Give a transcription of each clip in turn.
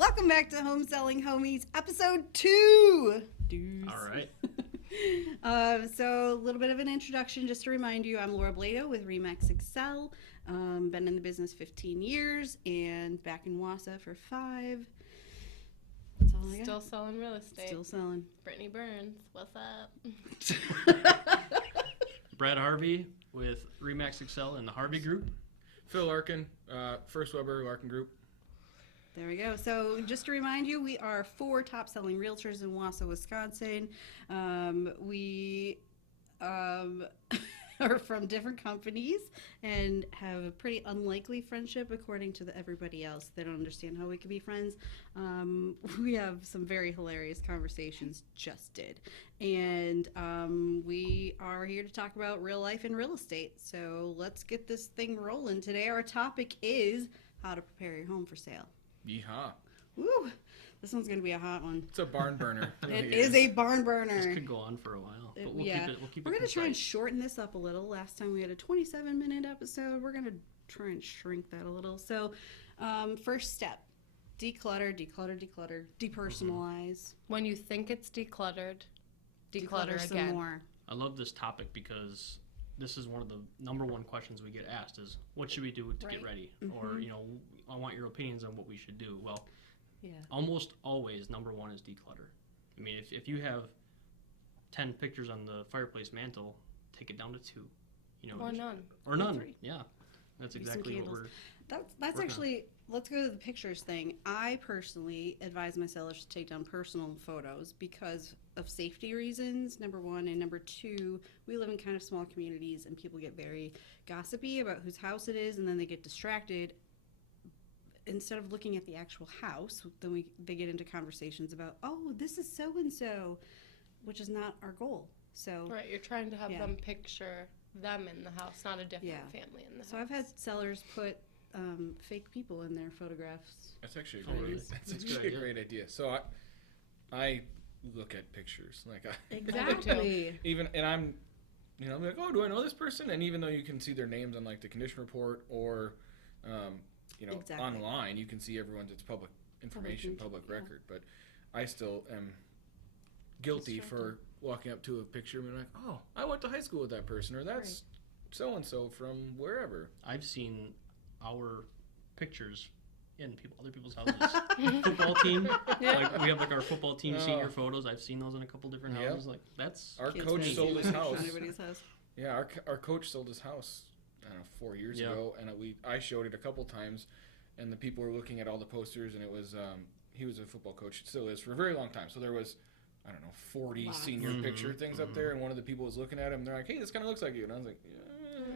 Welcome back to Home Selling Homies, episode 2. All right. So a little bit of an introduction, just to remind you, I'm Laura Blado with Remax Excel. Been in the business 15 years and back in Wausau for 5. That's all I got. Still selling real estate. Still selling. Brittany Burns, what's up? Brad Harvey with Remax Excel and the Harvey Group. Phil Larkin, First Weber Larkin Group. There we go. So just to remind you, we are 4 top-selling realtors in Wausau, Wisconsin. We are from different companies and have a pretty unlikely friendship according to everybody else. They don't understand how we could be friends. We have some very hilarious conversations, just did. And we are here to talk about real life and real estate. So let's get this thing rolling. Today our topic is how to prepare your home for sale. Yeehaw. Woo! This one's gonna be a hot one. It's a barn burner. It is a barn burner. This could go on for a while, but we'll keep We're it gonna try and concise. shorten this up a little. Last time we had a 27-minute episode. We're gonna try and shrink that a little. So, first step: declutter, depersonalize. When you think it's decluttered, declutter some again. more. I love this topic because this is one of the number one questions we get asked is, what should we do to get ready? Or, I want your opinions on what we should do. Well, Yeah. almost always number one is declutter. I mean, if you have 10 pictures on the fireplace mantle, take it down to 2. Or none. Or none. 3. Yeah. That's Maybe some exactly what candles. we're... That's working actually. Let's go to the pictures thing. I personally advise my sellers to take down personal photos because of safety reasons, number 1, and number 2, we live in kind of small communities and people get very gossipy about whose house it is, and then they get distracted. Instead of looking at the actual house, then they get into conversations about, oh, this is so and so, which is not our goal. So Right, you're trying to have Yeah. them picture them in the house, not a different Yeah. family in the house. So I've had sellers put fake people in their photographs. That's actually Oh, really? that's That's a actually good a great idea. So I look at pictures like Exactly. I'm like, oh, do I know this person? And even though you can see their names on like the condition report or Exactly. online, you can see everyone's. It's public information, public yeah. record. But I still am guilty for walking up to a picture and being like, oh, I went to high school with that person, or that's so and so from wherever. I've seen our pictures in other people's houses. Football team, like we have like our football team senior photos. I've seen those in a couple different Yep. houses. Like that's Our Kids coach making sold his pictures house. on everybody's house. Yeah, our coach sold his house, I don't know, 4 years Yeah. ago, and I showed it a couple times, and the people were looking at all the posters, and it was he was a football coach, still is for a very long time. So there was, I don't know, 40 Lots. senior picture things up there, and one of the people was looking at him. They're like, "Hey, this kind of looks like you," and I was like,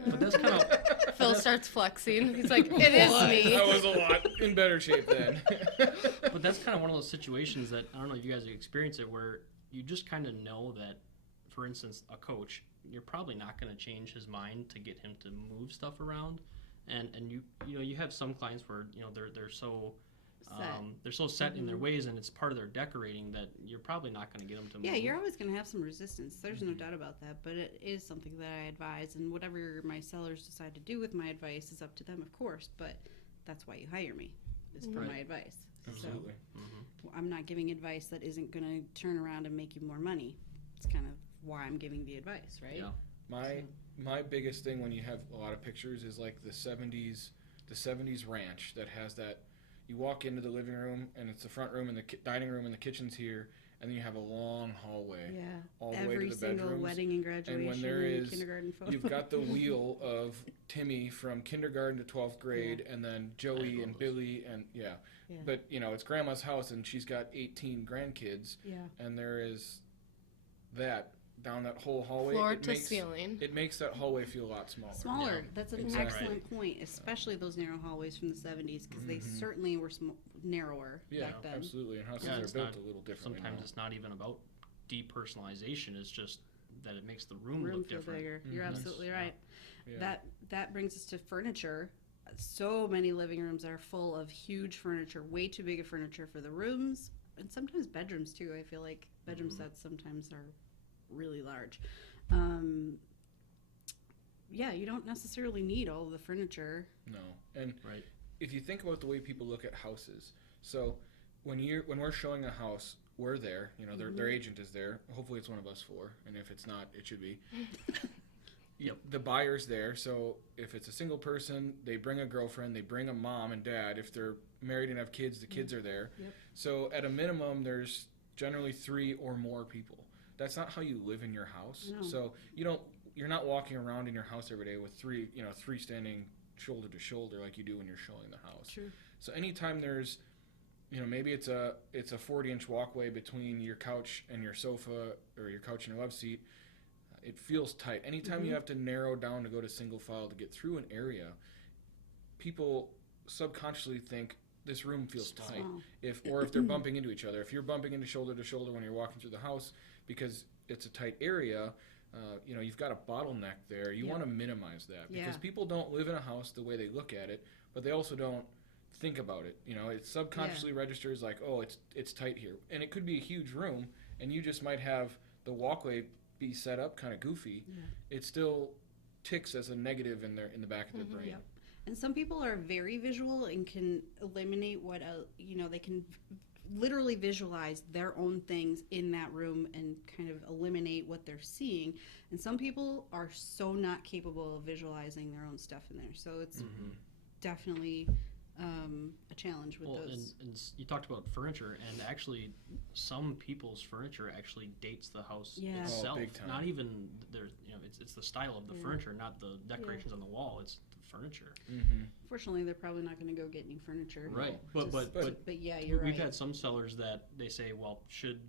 but that's kind of Phil starts flexing. He's like, it is me. I was a lot in better shape then. but that's kind of one of those situations that I don't know if you guys have experienced it, where you just kind of know that, for instance, a coach, you're probably not going to change his mind to get him to move stuff around, and you have some clients where they're so they're so set in their ways, and it's part of their decorating that you're probably not going to get them to move. Yeah, you're always going to have some resistance. There's no doubt about that. But it is something that I advise, and whatever my sellers decide to do with my advice is up to them, of course. But that's why you hire me, is for my advice. Absolutely. So I'm not giving advice that isn't going to turn around and make you more money. It's kind of why I'm giving the advice, right? Yeah. My biggest thing when you have a lot of pictures is like the 70s ranch that has that. You walk into the living room and it's the front room and the dining room and the kitchen's here, and then you have a long hallway. Yeah. All the Every way to the single bedrooms. wedding and graduation And when there is, kindergarten photo. you've got the wheel of Timmy from kindergarten to 12th grade, and then Joey and Billy, and Yeah. But it's grandma's house, and she's got 18 grandkids, Yeah. and there is that down that whole hallway. Floor to ceiling. It makes that hallway feel a lot smaller. Smaller. Yeah, That's an exactly. excellent point, especially those narrow hallways from the 70s, because they certainly were narrower Yeah, back then. absolutely. And houses Yeah, are it's built not- a little differently. Sometimes now. it's not even about depersonalization. It's just that it makes the room Room look feel different. bigger. You're absolutely right. Yeah. That brings us to furniture. So many living rooms are full of huge furniture, way too big of furniture for the rooms, and sometimes bedrooms too. I feel like bedroom sets sometimes are really large. Yeah, you don't necessarily need all of the furniture. No. And Right. if you think about the way people look at houses, so when we're showing a house, we're there. You know, their agent is there. Hopefully, it's one of us four, and if it's not, it should be. Yep. The buyer's there, so if it's a single person, they bring a girlfriend, they bring a mom and dad. If they're married and have kids, the kids are there. Yep. So at a minimum, there's generally 3 or more people. That's not how you live in your house. No. So you're not walking around in your house every day with three standing shoulder to shoulder like you do when you're showing the house. True. So anytime there's, maybe it's a 40-inch walkway between your couch and your sofa, or your couch and your love seat, it feels tight. Anytime you have to narrow down to go to single file to get through an area, people subconsciously think this room feels tight. Small. If they're bumping into each other, if you're bumping into shoulder to shoulder when you're walking through the house because it's a tight area, you've got a bottleneck there. You want to minimize that because people don't live in a house the way they look at it, but they also don't think about it. It subconsciously registers like, oh, it's tight here, and it could be a huge room, and you just might have the walkway be set up kind of goofy. It still ticks as a negative in the back of their brain. Yep. And some people are very visual and can eliminate they can literally visualize their own things in that room and kind of eliminate what they're seeing. And some people are so not capable of visualizing their own stuff in there. So it's definitely a challenge with those. And you talked about furniture, and actually some people's furniture actually dates the house itself. Oh, big time. Not even it's the style of the furniture, not the decorations on the wall. It's the furniture. Fortunately, they're probably not going to go get new furniture. Right. But yeah, you're right. We've had some sellers that they say, well, should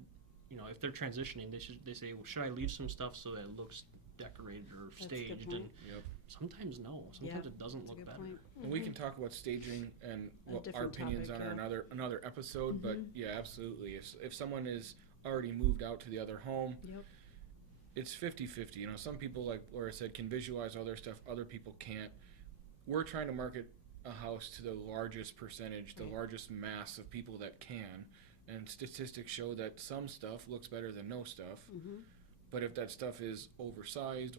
if they're transitioning, they say, well, should I leave some stuff so that it looks decorated or That's a good staged? point. And sometimes no. Sometimes it doesn't That's a look good better. point. And we can talk about staging and A what our different opinions topic, on are another episode. But Mm-hmm. yeah, absolutely. If someone is already moved out to the other home, Yep. it's 50-50. Some people, like Laura said, can visualize all their stuff. Other people can't. We're trying to market a house to the largest percentage, the largest mass of people that can. And statistics show that some stuff looks better than no stuff. But if that stuff is oversized,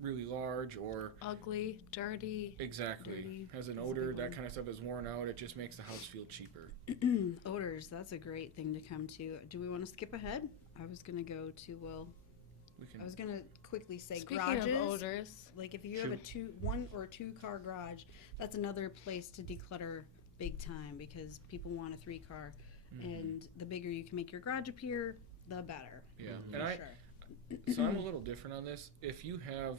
really large, or Ugly, dirty. exactly Dirty. has an That's a odor, big that one. kind of stuff is worn out, it just makes the house feel cheaper. Odors, that's a great thing to come to. Do we want to skip ahead? I was going to go to, We can. I was going to quickly say Speaking garages. of odors, Like if you have one or two car garage, that's another place to declutter big time because people want a 3-car. And the bigger you can make your garage appear, the better. Yeah, For and sure. so I'm a little different on this. If you have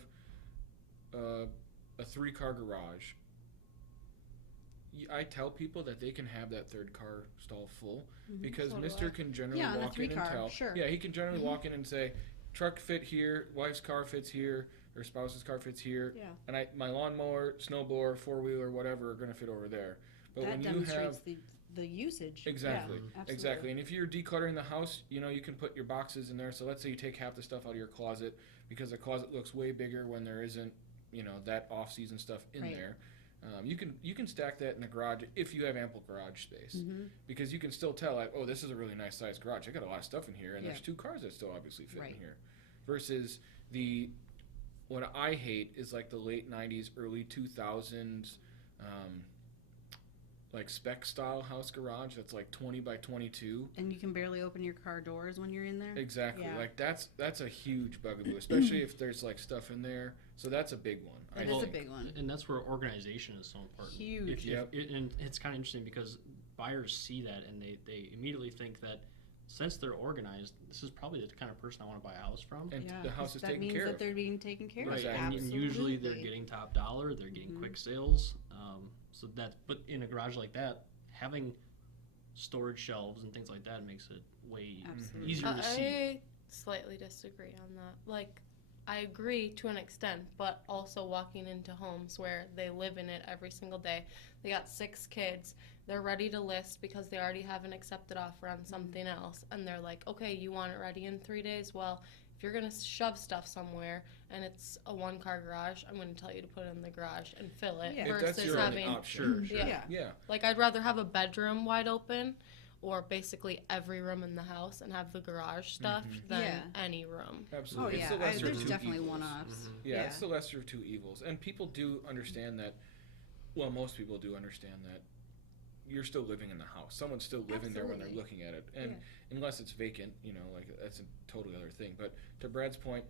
a 3-car garage, I tell people that they can have that 3rd car stall full because So do Mr. I. can generally Yeah, on a walk in and 3-car, tell. sure. Yeah, he can generally walk in and say, truck fit here, wife's car fits here, or spouse's car fits here, Yeah. and my lawnmower, snowblower, 4-wheeler, whatever are going to fit over there. But That when you demonstrates have the usage. Exactly. Yeah, absolutely. Exactly. And if you're decluttering the house, you can put your boxes in there. So let's say you take half the stuff out of your closet because the closet looks way bigger when there isn't, that off-season stuff in Right. there. You can stack that in the garage if you have ample garage space because you can still tell, like, oh, this is a really nice sized garage. I got a lot of stuff in here, and there's 2 cars that still obviously fit in here. Versus what I hate is like the late '90s, early 2000s. Like spec style house garage that's like 20 by 22. And you can barely open your car doors when you're in there. Exactly. Yeah. Like that's a huge bugaboo, especially if there's like stuff in there. So that's a big one. That is a big one. And that's where organization is so important. Huge. And it's kind of interesting because buyers see that and they immediately think that since they're organized, this is probably the kind of person I want to buy a house from. And the house is that taken means care that of. they're being taken care Right, of. and Absolutely. usually they're getting top dollar, they're getting quick sales. But in a garage like that, having storage shelves and things like that makes it way Absolutely. easier to see. I slightly disagree on that. Like, I agree to an extent, but also walking into homes where they live in it every single day. They got 6 kids. They're ready to list because they already have an accepted offer on something else. And they're like, okay, you want it ready in 3 days? Well, if you're going to shove stuff somewhere and it's a 1-car garage, I'm going to tell you to put it in the garage and fill it Yeah. If that's versus your only having... option. Sure. Yeah. Yeah. Like, I'd rather have a bedroom wide open or basically every room in the house and have the garage stuff than Yeah. any room. Oh Absolutely. yeah, It's the lesser of there's two definitely evils. one-offs. Yeah, it's the lesser of 2 evils. And people do understand that, well, most people do understand that you're still living in the house. Someone's still living there when they're Absolutely. looking at it, and unless it's vacant, like that's a totally other thing. But to Brad's point,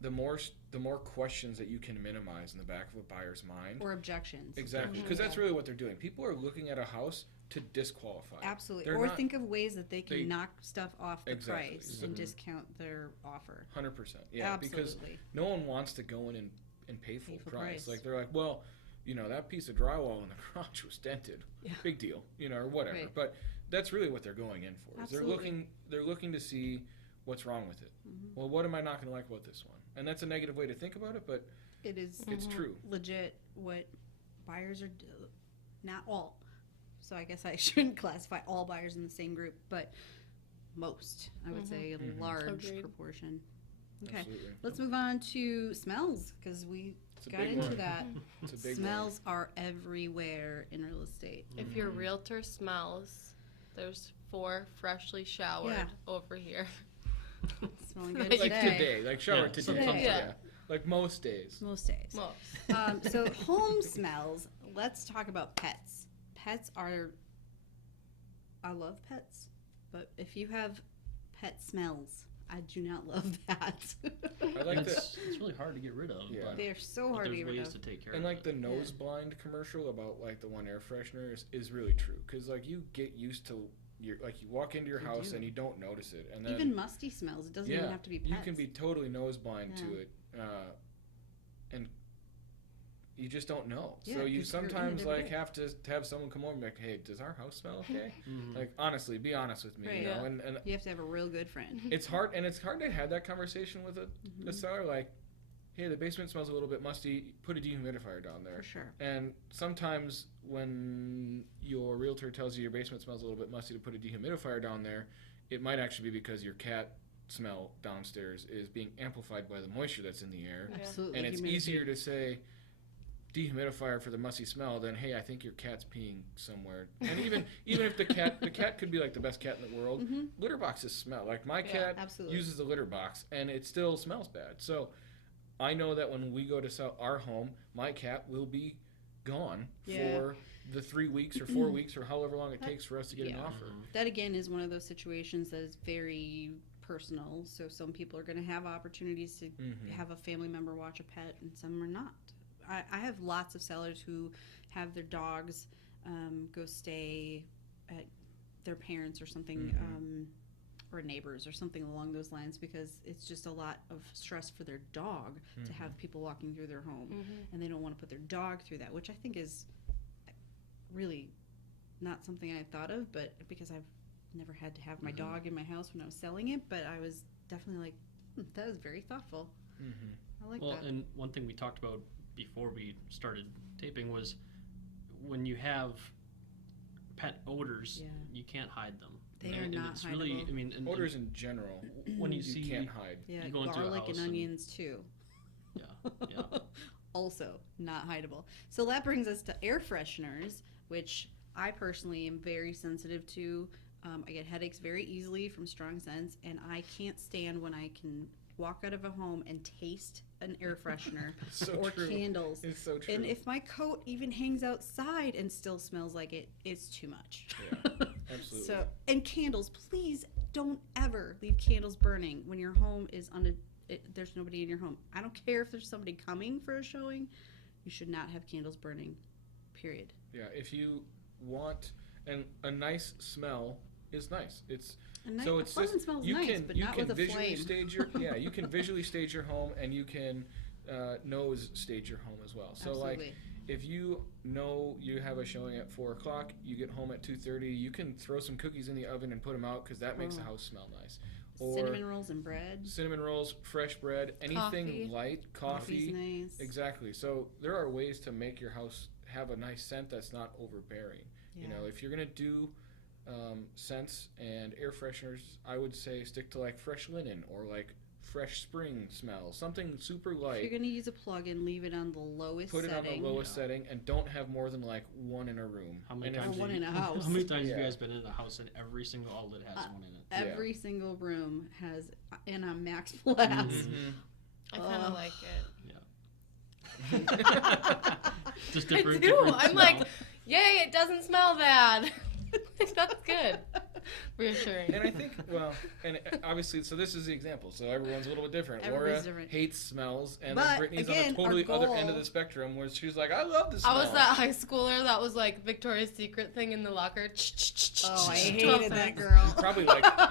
the more questions that you can minimize in the back of a buyer's mind, Or objections. exactly, because that's really what they're doing. People are looking at a house to disqualify. Absolutely. They're Or not- think of ways that they can they- knock stuff off the Exactly. price and Mhm. discount their offer. 100%. Yeah, because Absolutely. no one wants to go in and pay full Pay full price. price. Like they're like, well, that piece of drywall in the garage was dented. Yeah. Big deal, or whatever. Right. But that's really what they're going in for. Is Absolutely. they're looking to see what's wrong with it. Mhm. Well, what am I not going to like about this one? And that's a negative way to think about it, but It is it's true. legit what buyers are not all. So I guess I shouldn't classify all buyers in the same group, but most, I would say a Mhm. large Agreed. proportion. Okay. Absolutely. Let's move on to smells because we It's a got big into one. that. It's a big Smells are everywhere in real estate. If your Mhm. realtor smells, there's 4 freshly showered Yeah. over here. Smelling one. good Like today. today, like shower Yeah, today. sometimes. Yeah. Like most days. Most days. Most. So home smells. Let's talk about pets. Pets are. I love pets, but if you have pet smells, I do not love that. I like that. It's really hard to get rid of. Yeah. But, They're so but hard to there's get rid ways of. to take care And of like it. the nose blind commercial about like the one air freshener is really true, because like you get used to you walk into your You house do. and you don't notice it, and then Even musty smells. It doesn't even have to be pets. you can be totally nose blind to Yeah. it, and you just don't know. Yeah, So you 'cause you're in it sometimes every like day. have to have someone come over and be like, hey, does our house smell okay? Mhm. Like honestly, be honest with me, Right. Yeah. and You have to have a real good friend. it's hard to have that conversation with a Mhm. seller, like, hey, the basement smells a little bit musty, put a dehumidifier down there. For sure. And sometimes when your realtor tells you your basement smells a little bit musty to put a dehumidifier down there, it might actually be because your cat smell downstairs is being amplified by the moisture that's in the air. Yeah. Absolutely. And it's humidity. easier to say dehumidifier for the musty smell than, hey, I think your cat's peeing somewhere. And even if the cat could be like the best cat in the world, Mhm. litter boxes smell. Like my Yeah, cat absolutely. uses the litter box and it still smells bad. So I know that when we go to sell our home, my cat will be gone Yeah. for the 3 weeks or 4 weeks or however long it takes for us to get an Yeah. offer. That again is one of those situations that is very personal. So some people are going to have opportunities to Mhm. have a family member watch a pet, and some are not. I have lots of sellers who have their dogs go stay at their parents or something, Mhm. or neighbors or something along those lines, because it's just a lot of stress for their dog to have people walking through their home, Mm-hmm. and they don't want to put their dog through that, which I think is really not something I thought of, but because I've never had to have my dog in my house when I was selling it, but I was definitely like, that was very thoughtful. Mhm. I like Well, that. and one thing we talked about before we started taping was when you have pet odors, Yeah. you can't hide them. They And- are and not it's really, hideable. I mean, and Odors in general, when you you see, can't hide. Yeah, you go into a garlic house and onions too. yeah, yeah. Also not hideable. So that brings us to air fresheners, which I personally am very sensitive to. I get headaches very easily from strong scents, and I can't stand when I can walk out of a home and taste an air freshener It's so or true. candles. It's so true. And if my coat even hangs outside and still smells like it, it's too much. Yeah, absolutely. So, and candles, please don't ever leave candles burning when your home is there's nobody in your home. I don't care if there's somebody coming for a showing. You should not have candles burning. Period. Yeah, if you want a nice smell is nice. It's so A it's pleasant just smells you nice, can but you not can with a visually flame. stage your you can visually stage your home, and you can nose stage your home as well. So Absolutely. like if you know you have a showing at 4:00, you get home at 2:30, you can throw some cookies in the oven and put them out because that makes the Oh. house smell nice. Or Cinnamon rolls and bread. cinnamon rolls, fresh bread, anything Coffee. light, Coffee's coffee. nice. Exactly. So there are ways to make your house have a nice scent that's not overbearing. Yeah. You know, if you're gonna do scents and air fresheners, I would say stick to like fresh linen or like fresh spring smell, something super If light. you're going to use a plug-in, leave it on the lowest Put it on setting. the lowest Yeah. setting, and don't have more than like one in a room. How many And if- times? Or one have in you- a house. How many times have Yeah. you guys been in a house and every single outlet has one in it? Every single room has, and on max blast. Mhm. I kind of Ugh. like it. Just I different. do. different I'm smell. like, yay, it doesn't smell bad. That's good. Reassuring. And I think, well, and obviously, so this is the example. So everyone's a little bit different. Everybody's Laura different. hates smells, and But, then Brittany's again, on the totally our other end of goal- the spectrum, where she's like, I love the smell. I was that high schooler that was like Victoria's Secret thing in the locker. Oh, I Twelve hated that cents. girl.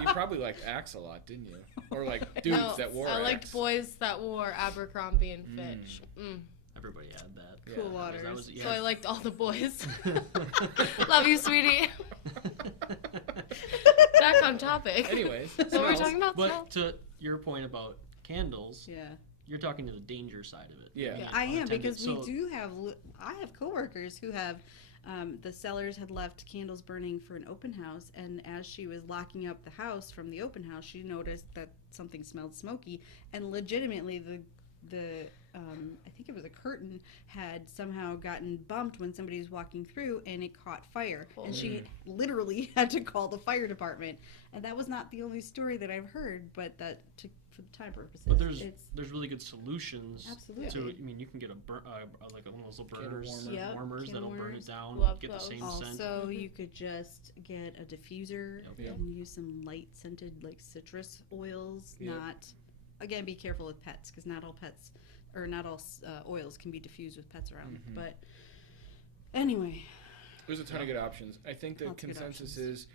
You probably liked Axe a lot, didn't you? Or like dudes No, that wore I liked Axe. boys that wore Abercrombie and Fitch. Everybody had that. Yeah, Cool that waters. That was, yeah. So I liked all the boys. Love you, sweetie. Back on topic. Anyways, So we're smells. talking about But smells. to your point about candles, Yeah. you're talking to the danger side of it. Yeah. Yeah. I am, Unattended. because So- we do have, I have coworkers who have, the sellers had left candles burning for an open house, and as she was locking up the house from the open house, she noticed that something smelled smoky, and legitimately I think it was a curtain, had somehow gotten bumped when somebody was walking through, and it caught fire. And she literally had to call the fire department. And that was not the only story that I've heard, but that for the time purposes, But there's it's really good solutions. absolutely. To, I mean, you can get like one of those little Candle burners, warmer. Yep, warmers candle that'll burn warmers. it down, Love get the those. same scent. Also, you could just get a diffuser Yep. and use some light scented, like citrus oils. Yep. Not, again, be careful with pets, because not all pets, or not all oils can be diffused with pets around. Mhm. But anyway, There's a ton of good options. I think the Lots of good consensus options. is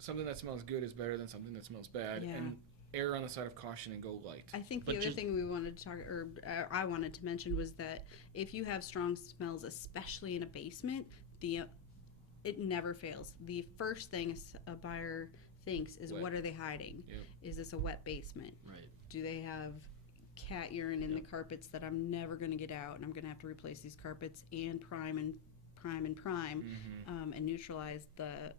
something that smells good is better than something that smells bad, Yeah. and err on the side of caution and go light. I think But the other just- thing we wanted to talk, or I wanted to mention, was that if you have strong smells, especially in a basement, it never fails. The first thing a buyer thinks is, Wet. what are they hiding? Yep. Is this a wet basement? Right. Do they have cat urine in Yep. the carpets that I'm never going to get out, and I'm going to have to replace these carpets and prime Mm-hmm. and neutralize the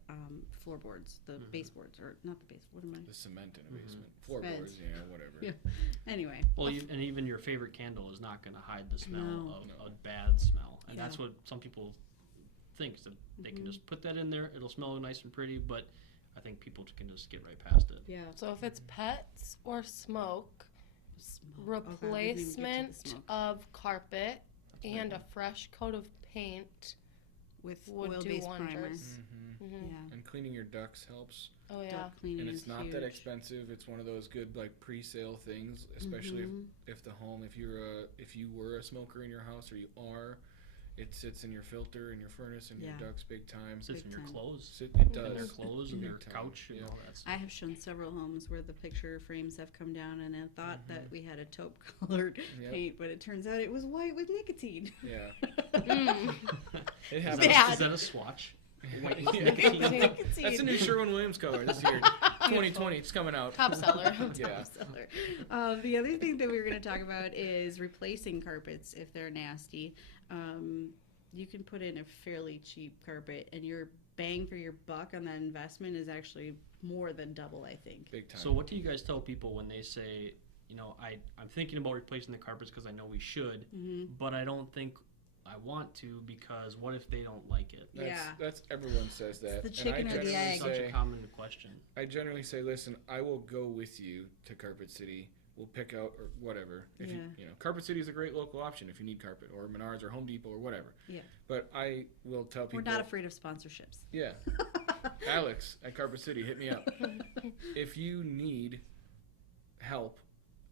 floorboards, the Mhm. baseboards, or not the base. What am I? The cement in a Mhm. basement, floorboards, Cement. whatever. Yeah. Anyway, Well, and even your favorite candle is not going to hide the smell No. of No. a bad smell, and Yeah. that's what some people think, that they can Mhm. just put that in there. It'll smell nice and pretty, but I think people can just get right past it. yeah. So if it's pets or smoke, Smoke. Oh, God, we didn't even get to the replacement smoke. of carpet That's and a big. fresh coat of paint With would do oil-based primer. wonders. Mm-hmm. Mhm. Yeah. And cleaning your ducts helps. Oh yeah. Duct cleaning And is it's not huge. that expensive. It's one of those good like pre-sale things, especially Mhm. if the home, if you were a smoker in your house, or you are, it sits in your filter and your furnace and Yeah. your ducts big time. Sits Big in your time. clothes, It in does. their clothes, and Big their time. couch, and Yeah. all that stuff. I have shown several homes where the picture frames have come down, and I thought that Mhm. we had a taupe colored Yep. paint, but it turns out it was white with nicotine. Yeah. Mm. It Is happens. that, Bad. is that a swatch? White Yeah. nicotine? That's a new Sherwin-Williams color this year. 2020, it's coming out. Top seller. Yeah. Seller. The other thing that we were going to talk about is replacing carpets if they're nasty. You can put in a fairly cheap carpet, and your bang for your buck on that investment is actually more than double, I think. Big time. So what do you guys tell people when they say, I'm thinking about replacing the carpets because I know we should, Mm-hmm. but I don't think I want to because what if they don't like it? That's everyone says that. the chicken and I or the generally egg. It's such say, a common question. I generally say, listen, I will go with you to Carpet City. We'll pick out or whatever. If you Carpet City is a great local option if you need carpet, or Menards or Home Depot or whatever. Yeah. But I will tell people. We're not afraid of sponsorships. Yeah. Alex at Carpet City, hit me up. If you need help,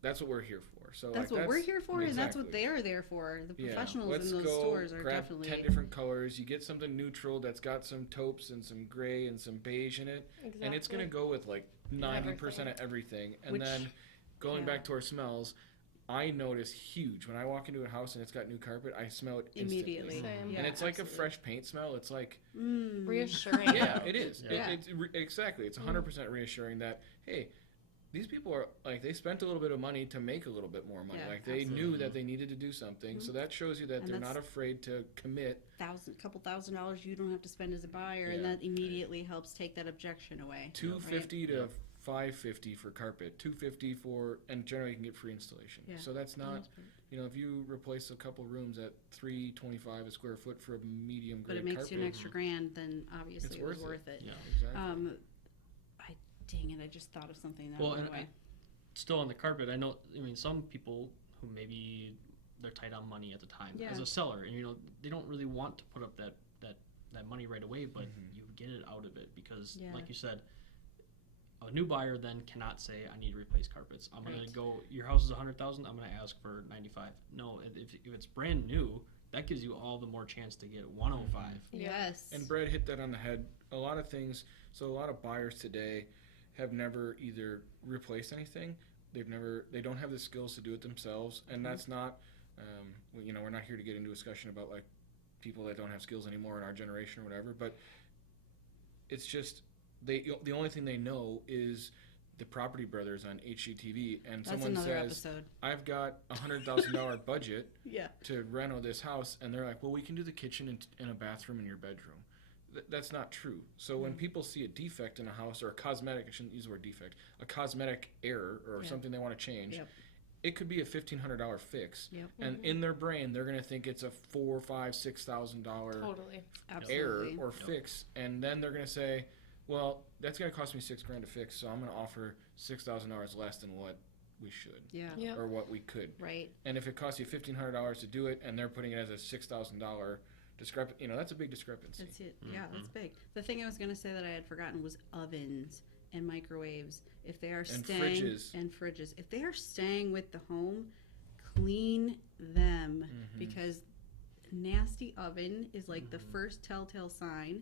that's what we're here for. So That's what we're here for, and that's what exactly. they are there for. The Yeah, professionals let's in those go stores are grab definitely 10 different colors. You get something neutral that's got some taupes and some gray and some beige in it, Exactly. and it's gonna go with like 90% of everything. And Which- then going yeah. back to our smells, I notice huge when I walk into a house and it's got new carpet. I smell it instantly. immediately. Same. Yeah, And it's like a absolutely. fresh paint smell. It's like reassuring. yeah, it is. Yeah. Exactly. It's 100% reassuring that hey, these people are like they spent a little bit of money to make a little bit more money. Yeah, like they knew absolutely. that they needed to do something. So that shows you that And they're that's- not afraid to commit. Couple $1,000 you don't have to spend as a buyer, and Yeah. that immediately helps take that objection away. $250 to Yep. $550 for carpet, $250 for, and generally you can get free installation. Yeah. So that's not, if you replace a couple rooms at $325 a square foot for a medium But grade it makes carpet, you an extra grand, then obviously It's it was worth worth it. Yeah. exactly. Dang it! I just thought of something that Well, went and away. Still on the carpet, I know. I mean, some people who maybe they're tight on money at the time Yeah. as a seller, and they don't really want to put up that that money right away, but Mhm. you get it out of it because, Yeah. like you said, a new buyer then cannot say, I need to replace carpets. I'm going Right. to go, your house is 100,000, I'm going to ask for 95. No, if it's brand new, that gives you all the more chance to get 105. Yeah. Yes. And Brad hit that on the head. A lot of things. So a lot of buyers today have never either replaced anything. They don't have the skills to do it themselves, and that's not. We're not here to get into a discussion about like people that don't have skills anymore in our generation or whatever. But it's just the only thing they know is the Property Brothers on HGTV, and That's someone another says, episode. "I've got $100,000 budget Yeah. to reno this house," and they're like, "Well, we can do the kitchen and a bathroom in your bedroom." That's not true. So when people see a defect in a house or a cosmetic, I shouldn't use the word defect, a cosmetic error or Yeah. something they want to change, Yep. it could be a $1,500 fix, Yep. and in their brain they're going to think it's a $4, $5, $6,000 Totally. error Absolutely. or fix, and then they're going to say, "Well, that's going to cost me $6,000 to fix, so I'm going to offer $6,000 less than what we should Yeah. Yep. or what we could." Right. And if it costs you $1,500 to do it, and they're putting it as a $6,000 discrepancy, that's a big discrepancy. That's it. Yeah, that's big. The thing I was going to say that I had forgotten was ovens and microwaves. If they are And staying fridges. and fridges, if they are staying with the home, clean them because nasty oven is like the first telltale sign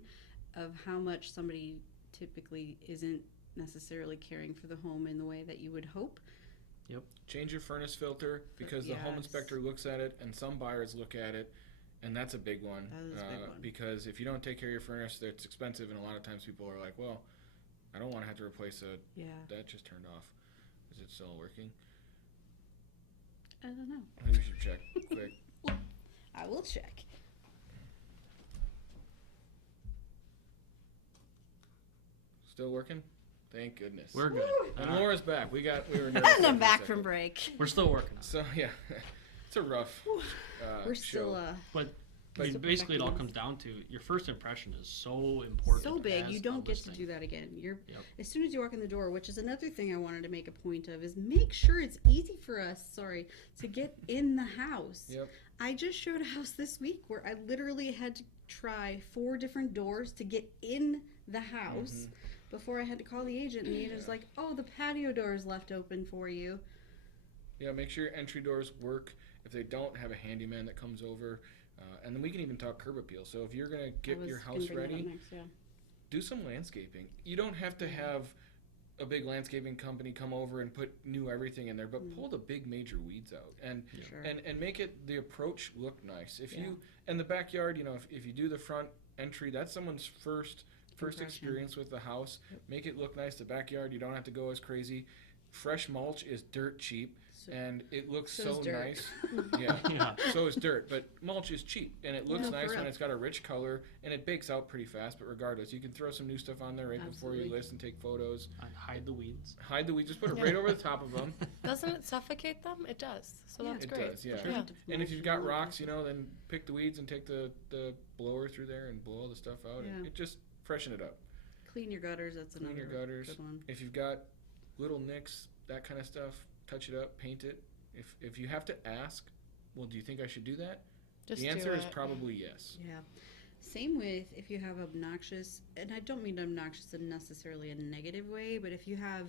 of how much somebody typically isn't necessarily caring for the home in the way that you would hope. Change your furnace filter because the home Yes. inspector looks at it, and some buyers look at it, and that's a big one. That is a big one. Because if you don't take care of your furnace, it's expensive, and a lot of times people are like, "Well, I don't want to have to replace Yeah. that just turned off. Is it still working?" I don't know. Maybe we should check quick. I will check. Still working? Thank goodness. We're good. And All right. Laura's back. We were nervous. And there I'm for a back second. from break. We're still working on it. So yeah, it's a rough. We're show. still But But- I mean, basically, it all comes down to your first impression is so important. so big. as You a don't get to listing. do that again. You're Yep. as soon as you walk in the door, which is another thing I wanted to make a point of, is make sure it's easy for us. To get in the house. Yep. I just showed a house this week where I literally had to try 4 different doors to get in the house before I had to call the agent. And the agent was like, "Oh, the patio door is left open for you." Yeah, make sure your entry doors work. If they don't, have a handyman that comes over. And then we can even talk curb appeal. So if you're going to get I was your gonna house bring that up ready, next, yeah. do some landscaping. You don't have to have a big landscaping company come over and put new everything in there, but pull the big major weeds out and Sure. and make it the approach look nice. If Yeah. you and the backyard, if you do the front entry, that's someone's first Impression. experience with the house. Make it look nice. The backyard, you don't have to go as crazy. Fresh mulch is dirt cheap, So- and it looks so so is dirt. nice. Yeah. Yeah. So is dirt, but mulch is cheap, and it looks Yeah, for nice when real. it's got a rich color, and it bakes out pretty fast. But regardless, you can throw some new stuff on there right before you Absolutely. list and take photos. And hide the weeds. Hide the weeds, just put it right over the top of them. Doesn't it suffocate them? It does. So Yeah. that's It great. does, yeah. Yeah. And if you've got rocks, then pick the weeds and take the blower through there and blow all the stuff out. Yeah. It just freshen it up. Clean your gutters. That's Clean another your gutters. good one. If you've got little nicks, that kind of stuff, touch it up, paint it. If you have to ask, well, do you think I should do that? Just The do answer is it. probably yes. Yeah. Same with if you have obnoxious, and I don't mean obnoxious in necessarily a negative way, but if you have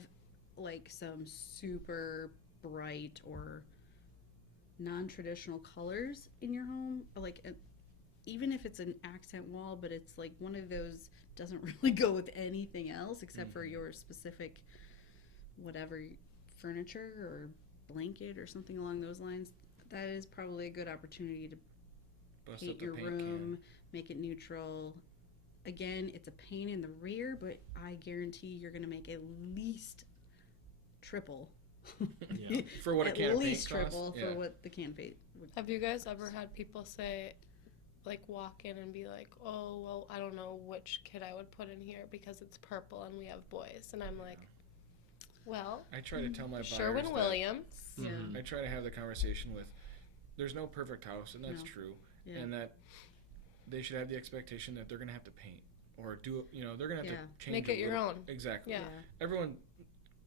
like some super bright or non-traditional colors in your home, even if it's an accent wall, but it's like one of those doesn't really go with anything else except for your specific whatever furniture or blanket or something along those lines, that is probably a good opportunity to Bust paint up the your paint room, make it neutral. Again, it's a pain in the rear, but I guarantee you're going to make at least triple. Yeah. For what a at can of paint least triple costs? for Yeah. what the can paint would. Have you guys ever had people say, like, walk in and be like, "Oh, well, I don't know which kid I would put in here because it's purple and we have boys," and I'm like, "Well, I try to tell my buyers Sherwin that- Williams." Yeah. Mhm. I try to have the conversation with, there's no perfect house, and that's No. true, Yeah. and that they should have the expectation that they're going to have to paint or do, they're going to have Yeah. to change Make a it your little- own. Exactly. Yeah. Everyone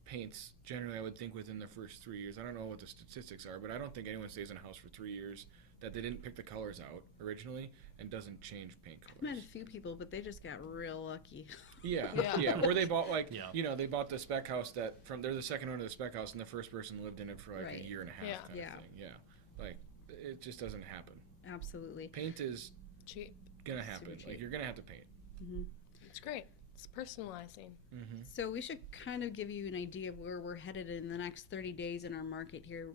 paints generally, I would think, within the first 3 years. I don't know what the statistics are, but I don't think anyone stays in a house for 3 years that they didn't pick the colors out originally and doesn't change paint I've met colors. a few people, but they just got real lucky. Yeah, Yeah. yeah. Or they bought like, Yeah. you know, they bought the spec house they're the second owner of the spec house, and the first person lived in it for like Right. a year and a half Yeah. kind Yeah. of thing. Yeah, like it just doesn't happen. Absolutely. Paint is Cheap. gonna Super happen. cheap. Like you're gonna have to paint. Hmm. It's great. It's personalizing. Mm-hmm. So we should kind of give you an idea of where we're headed in the next 30 days in our market here.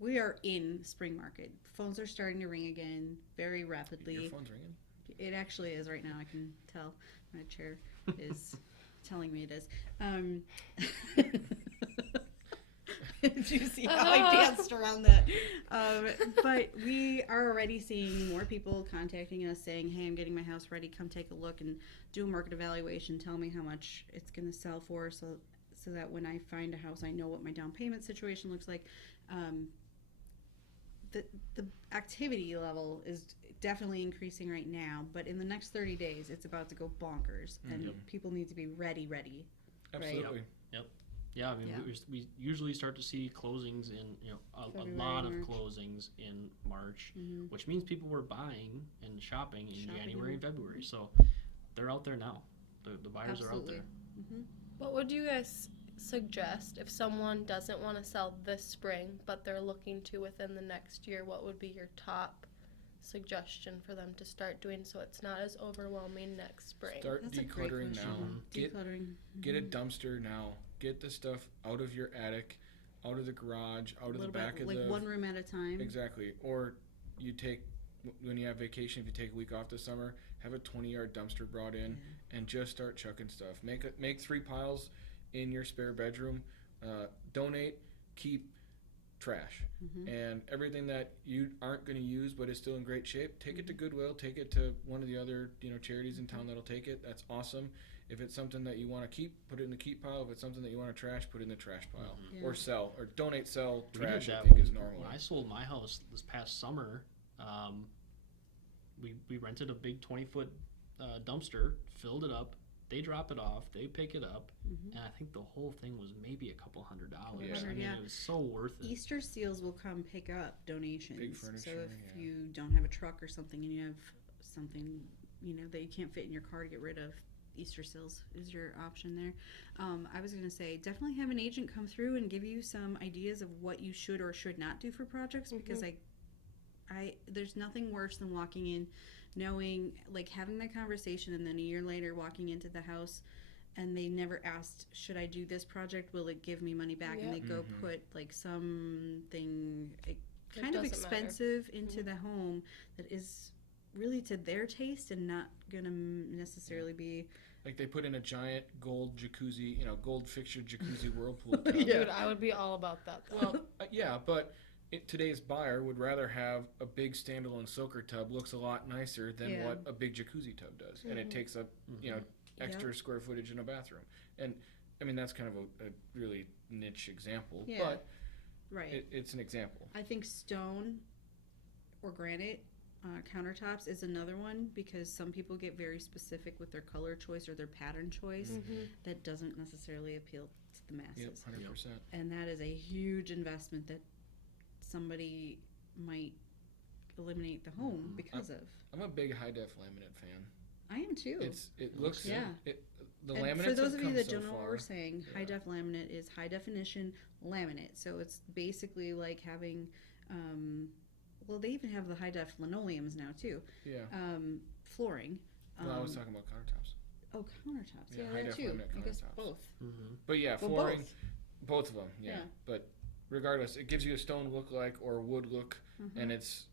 We are in spring market. Phones are starting to ring again very rapidly. Your phone's ringing. It actually is right now. I can tell. My chair is telling me it is. Did you see how I danced around that? But we are already seeing more people contacting us saying, hey, I'm getting my house ready. Come take a look and do a market evaluation. Tell me how much it's going to sell for so that when I find a house, I know what my down payment situation looks like. The activity level is definitely increasing right now, but in the next 30 days, it's about to go bonkers, and Yep. people need to be ready. Absolutely. Yeah, I mean, Yeah. we usually start to see closings in, a February, lot of March. closings in March, Mm-hmm. which means people were buying and shopping in Shopping January and and- February. So they're out there now. The buyers are out Absolutely. there. Mm-hmm. What would you guys suggest if someone doesn't want to sell this spring, but they're looking to within the next year? What would be your top suggestion for them to start doing so it's not as overwhelming next spring? Start That's a great decluttering question. now. Decluttering. Get a dumpster now. Get the stuff out of your attic, out of the garage, out of the little back bit, of like the. one room at a time. Exactly. Or you take when you have vacation. If you take a week off this summer, have a 20-yard dumpster brought in and just start chucking stuff. Make 3 piles in your spare bedroom. Donate, keep, trash, Mm-hmm. and everything that you aren't going to use but is still in great shape. Take it to Goodwill. Take it to one of the other charities in town that'll take it. That's awesome. If it's something that you want to keep, put it in the keep pile. If it's something that you want to trash, put it in the trash pile. Yeah. Or sell, or donate, sell, We did trash, I that think when, is normal. when I sold my house this past summer. We rented a big 20-foot dumpster, filled it up. They drop it off. They pick it up, Mhm. and I think the whole thing was maybe a couple $100. Yeah. I mean, Yeah. it was so worth it. Easter seals will come pick up donations. Big so furniture, if yeah. you don't have a truck or something and you have something that you can't fit in your car to get rid of, Easter seals is your option there. I was going to say definitely have an agent come through and give you some ideas of what you should or should not do for projects because I there's nothing worse than walking in knowing, like, having that conversation and then a year later walking into the house and they never asked, should I do this project, will it give me money back? And they go Mhm. put like something kind doesn't of matter. expensive into Mhm. the home that is really to their taste and not gonna necessarily be Like they put in a giant gold jacuzzi, gold fixtured jacuzzi whirlpool tub. Yeah. Dude, I would be all about that. Though. Well, yeah, but today's buyer would rather have a big standalone soaker tub. Looks a lot nicer than Yeah. what a big jacuzzi tub does, and it takes up extra square footage in a bathroom. And I mean that's kind of a really niche example, Yeah. but right. it's an example. I think stone or granite countertops is another one because some people get very specific with their color choice or their pattern choice Mhm. that doesn't necessarily appeal to the masses. Yep, 100%. And that is a huge investment that somebody might eliminate the home because of. I'm a big high def laminate fan. I am too. It looks Yeah. The And laminates for those have of you come that so don't know what far. we're saying, Yeah. high def laminate is high definition laminate. So it's basically like having, well, they even have the high def linoleums now too. Yeah. Flooring. No, I was talking about countertops. Oh, countertops. Yeah, Yeah, high that def too. laminate I guess countertops. both. Mm-hmm. But yeah, Well, flooring, both of them. Yeah. Yeah. But regardless, it gives you a stone look like or wood look, Mhm. and it's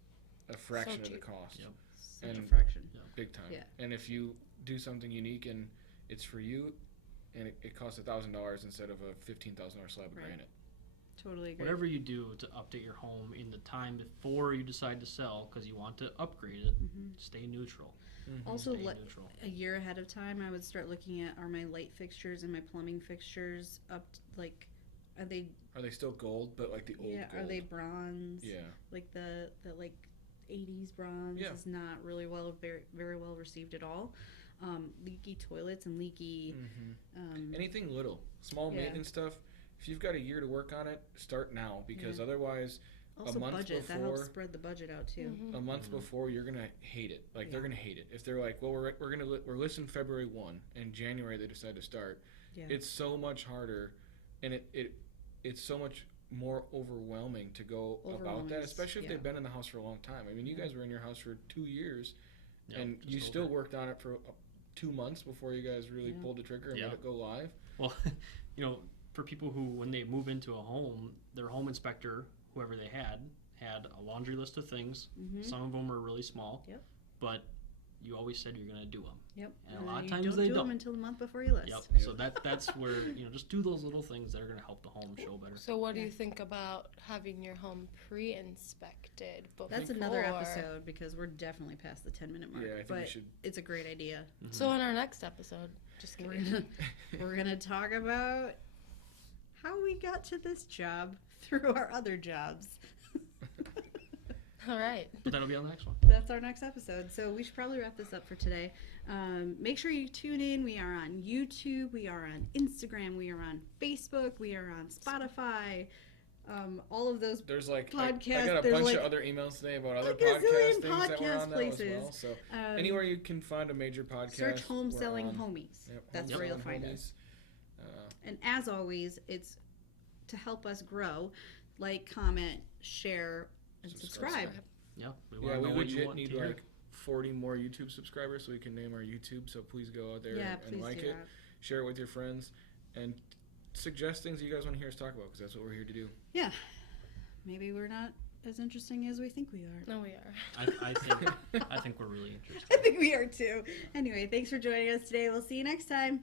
a fraction of the cheap. cost. Yep. Such a and- fraction. Big time. Yeah. And if you do something unique and it's for you, and it costs $1,000 instead of a $15,000 slab of Right. granite. Totally agree. Whatever you do to update your home in the time before you decide to sell because you want to upgrade it, Mhm. stay neutral. Also, Stay le- neutral. a year ahead of time, I would start looking at, are my light fixtures and my plumbing fixtures are they Are they still gold, but like the old gold? are they bronze? Yeah. Like the 80s bronze Yeah. is not really very well received at all. Leaky toilets and leaky Anything little, small Yeah. maintenance stuff. If you've got a year to work on it, start now because Yeah. otherwise, Also, month budget. That helps before- spread the budget out too. Mhm. a month Mhm. before, you're gonna hate it. Like they're Yeah. gonna hate it if they're like, well, we're listing February 1, and January they decide to start. Yeah. It's so much harder, and it's so much more overwhelming to go about Overwhelming that, is- especially if yeah. they've been in the house for a long time. I mean, you guys were in your house for 2 years, Yep, and just you still over. worked on it for 2 months before you guys really Yeah. pulled the trigger and Yeah. made it go live. Well, for people who, when they move into a home, their home inspector, whoever they had a laundry list of things. Mm-hmm. Some of them were really small. Yep. But you always said you're going to do them. Yep. And a lot of you times don't they do them don't. until the month before you list. Yep. Yep. So that's where, just do those little things that are going to help the home show better. So what do Yeah. you think about having your home pre-inspected before? That's another episode because we're definitely past the 10-minute mark. Yeah, I think but we should. it's a great idea. Mhm. So in our next episode, just We're kidding. gonna, we're gonna talk about how we got to this job through our other jobs. All right. But that'll be on the next one. That's our next episode. So we should probably wrap this up for today. Make sure you tune in. We are on YouTube. We are on Instagram. We are on Facebook. We are on Spotify. All of those. There's like Podcast, I got a there's bunch like of other emails today about other a gazillion podcast things that we're podcast on now places. as well. So Um, anywhere you can find a major podcast, search home we're selling on. homies. Yep, That's Home where you'll Selling find Homies. us. And as always, it's to help us grow. Like, comment, share, and subscribe. Yeah. We Yeah, want we to know what you legit want need to hear. like 40 more YouTube subscribers so we can name our YouTube. So please go out there Yeah, and please like do it, that. share it with your friends, and suggest things that you guys want to hear us talk about because that's what we're here to do. Yeah. Maybe we're not as interesting as we think we are. No, we are. I think we're really interested. I think we are too. Anyway, thanks for joining us today. We'll see you next time.